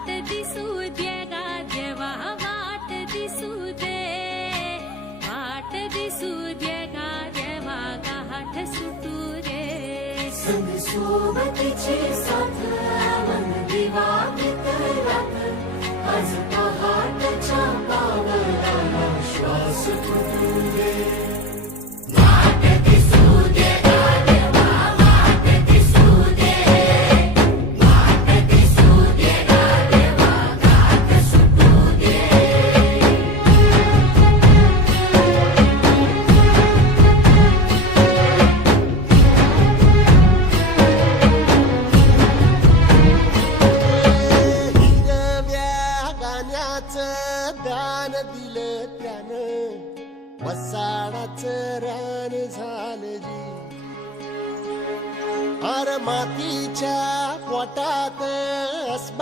वाट दिसू दे गा देवा वाट दिसू दे वाट दिसू दे गा देवा गाठ सुटू रे संग सोबतीची साथ मन दिवा मित्रात आज पहाटच्या पावलाला श्वास फुटू दे वाट दिसू दे गा देवा वाट दिसू दे वाट दिसू दे गा देवा गाठ सुटू दे दान दिलं त्यानं वसाडाचं रान झालं जी अर मातीच्या पोटात